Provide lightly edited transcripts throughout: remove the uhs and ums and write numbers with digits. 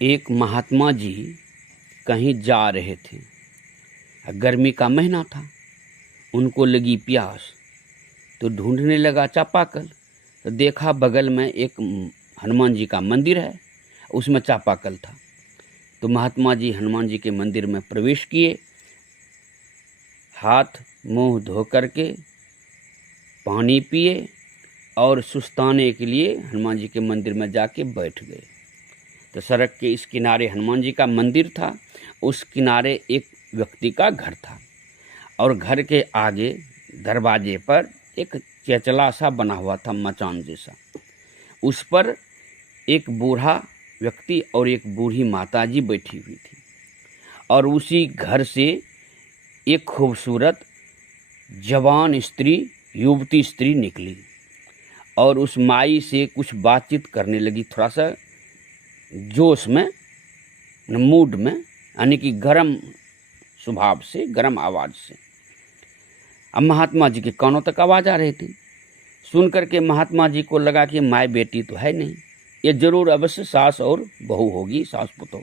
एक महात्मा जी कहीं जा रहे थे। गर्मी का महीना था, उनको लगी प्यास तो ढूंढने लगा चापाकल। तो देखा बगल में एक हनुमान जी का मंदिर है, उसमें चापाकल था। तो महात्मा जी हनुमान जी के मंदिर में प्रवेश किए, हाथ मुंह धो करके पानी पिए और सुस्ताने के लिए हनुमान जी के मंदिर में जाके बैठ गए। तो सड़क के इस किनारे हनुमान जी का मंदिर था, उस किनारे एक व्यक्ति का घर था और घर के आगे दरवाजे पर एक चेचला सा बना हुआ था, मचान जैसा। उस पर एक बूढ़ा व्यक्ति और एक बूढ़ी माताजी बैठी हुई थी और उसी घर से एक खूबसूरत जवान स्त्री, युवती स्त्री निकली और उस माई से कुछ बातचीत करने लगी, थोड़ा सा जोश में, मूड में, यानी कि गर्म स्वभाव से, गर्म आवाज़ से। अब महात्मा जी के कानों तक आवाज़ आ रही थी। सुन करके महात्मा जी को लगा कि माँ बेटी तो है नहीं, ये जरूर अवश्य सास और बहू होगी, सास पुतोह।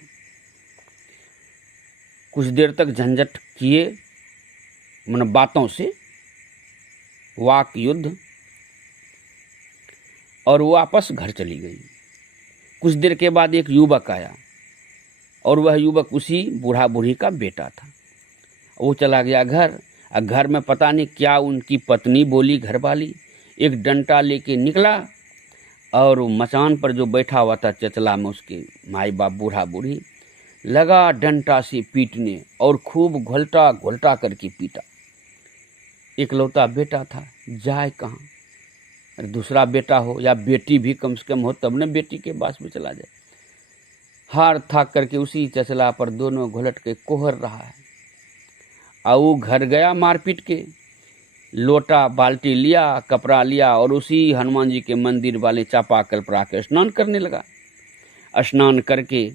कुछ देर तक झंझट किए, मन बातों से वाक युद्ध, और वो वापस घर चली गई। कुछ देर के बाद एक युवक आया और वह युवक उसी बूढ़ा बूढ़ी का बेटा था। वो चला गया घर। घर में पता नहीं क्या उनकी पत्नी बोली, घर वाली। एक डंडा लेके निकला और मचान पर जो बैठा हुआ था चचला में, उसके माई बाप बूढ़ा बूढ़ी, लगा डंडा से पीटने और खूब घोलटा घोलटा करके पीटा। इकलौता बेटा था, जाए कहाँ? अरे दूसरा बेटा हो या बेटी भी कम से कम हो तब न बेटी के पास में चला जाए। हार थाक करके उसी चचला पर दोनों घुलट के कोहर रहा है। और वो घर गया मारपीट के, लोटा बाल्टी लिया, कपड़ा लिया और उसी हनुमान जी के मंदिर वाले चापाकल पर आकर स्नान करने लगा। स्नान करके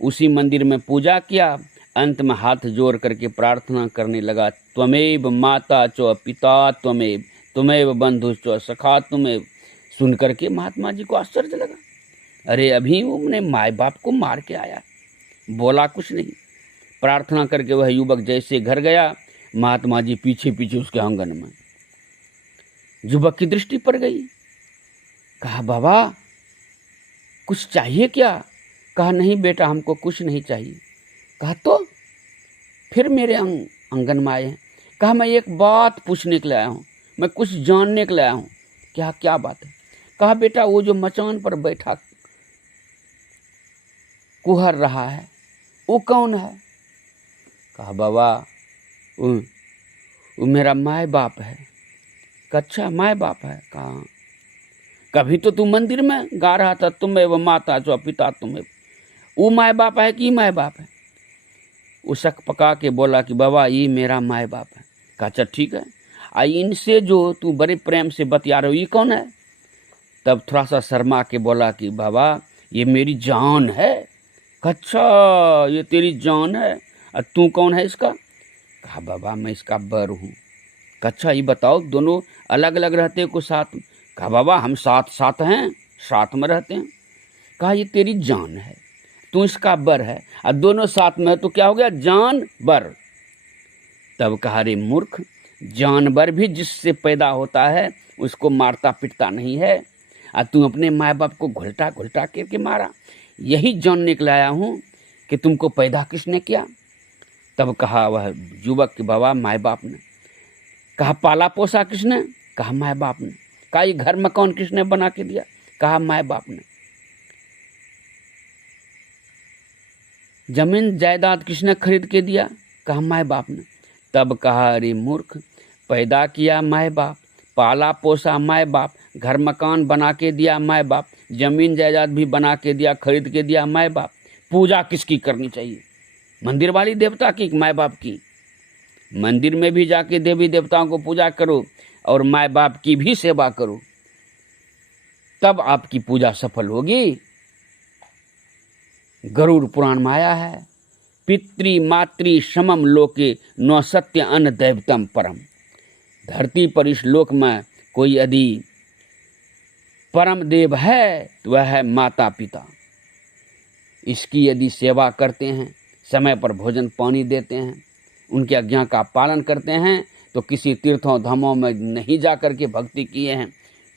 उसी मंदिर में पूजा किया। अंत में हाथ जोड़ करके प्रार्थना करने लगा, त्वमेव माता चो पिता त्वमेव, तुमेव बंधु चो सखा तुमेव। सुन करके महात्मा जी को आश्चर्य लगा, अरे अभी उन्हें माए बाप को मार के आया, बोला कुछ नहीं। प्रार्थना करके वह युवक जैसे घर गया, महात्मा जी पीछे पीछे उसके आंगन में। युवक की दृष्टि पड़ गई। कहा, बाबा कुछ चाहिए क्या? कहा, नहीं बेटा, हमको कुछ नहीं चाहिए। कहा, तो फिर मेरे आंगन में आए हैं? कहा, मैं एक बात पूछने के लिए आया हूँ, मैं कुछ जानने के लिए आया हूँ। क्या बात है? कहा, बेटा वो जो मचान पर बैठा कुहर रहा है वो कौन है? कहा, बाबा वो मेरा माए बाप है। अच्छा, माए बाप है? कहा, कभी तो तू मंदिर में गा रहा था, तुम्हें माता जो पिता तुम्हें, वो माए बाप है कि माए बाप है? वो शक पका के बोला कि बाबा ये मेरा माए बाप है। कहा, अच्छा ठीक है, इनसे जो तू बड़े प्रेम से बतिया रहे हो ये कौन है? तब थोड़ा सा शर्मा के बोला कि बाबा ये मेरी जान है। अच्छा, ये तेरी जान है, और तू कौन है इसका? कहा, बाबा मैं इसका बर हूँ। अच्छा ये बताओ, दोनों अलग अलग रहते हैं को साथ? कहा, बाबा हम साथ हैं, साथ में रहते हैं। कहा, ये तेरी जान है, तू इसका बर है, और दोनों साथ में है तो क्या हो गया? जान बर। तब कहा, रे मूर्ख, जानवर भी जिससे पैदा होता है उसको मारता पिटता नहीं है, और तू अपने माँ बाप को घुलटा घुलटा करके मारा। यही जानने के लिए आया हूँ कि तुमको पैदा किसने किया। तब कहा वह युवक कि बाबा माँ बाप ने। कहा, पाला पोसा किसने? कहा, माँ बाप ने। कहा, ये घर मकान किसने बना के दिया? कहा, माँ बाप ने। जमीन जायदाद किसने खरीद के दिया? कहा, माँ बाप ने। तब कहा, अरे मूर्ख, पैदा किया माँ बाप, पाला पोसा माँ बाप, घर मकान बना के दिया माँ बाप, जमीन जायदाद भी बना के दिया, खरीद के दिया माँ बाप। पूजा किसकी करनी चाहिए? मंदिर वाली देवता की, माँ बाप की? मंदिर में भी जाके देवी देवताओं को पूजा करो और माँ बाप की भी सेवा करो, तब आपकी पूजा सफल होगी। गरुड़ पुराण में आया है, पितृ मातृ समम लोके न सत्य अन्न दैवतम परम। धरती पर इस लोक में कोई यदि परम देव है तो वह है माता पिता। इसकी यदि सेवा करते हैं, समय पर भोजन पानी देते हैं, उनकी आज्ञा का पालन करते हैं, तो किसी तीर्थों धामों में नहीं जा कर के भक्ति किए हैं,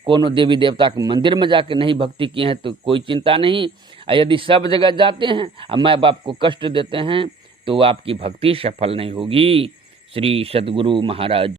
कोनो देवी देवता के मंदिर में जाकर नहीं भक्ति किए हैं, तो कोई चिंता नहीं। यदि सब जगह जाते हैं और माँ बाप को कष्ट देते हैं तो आपकी भक्ति सफल नहीं होगी। श्री सद्गुरु महाराज।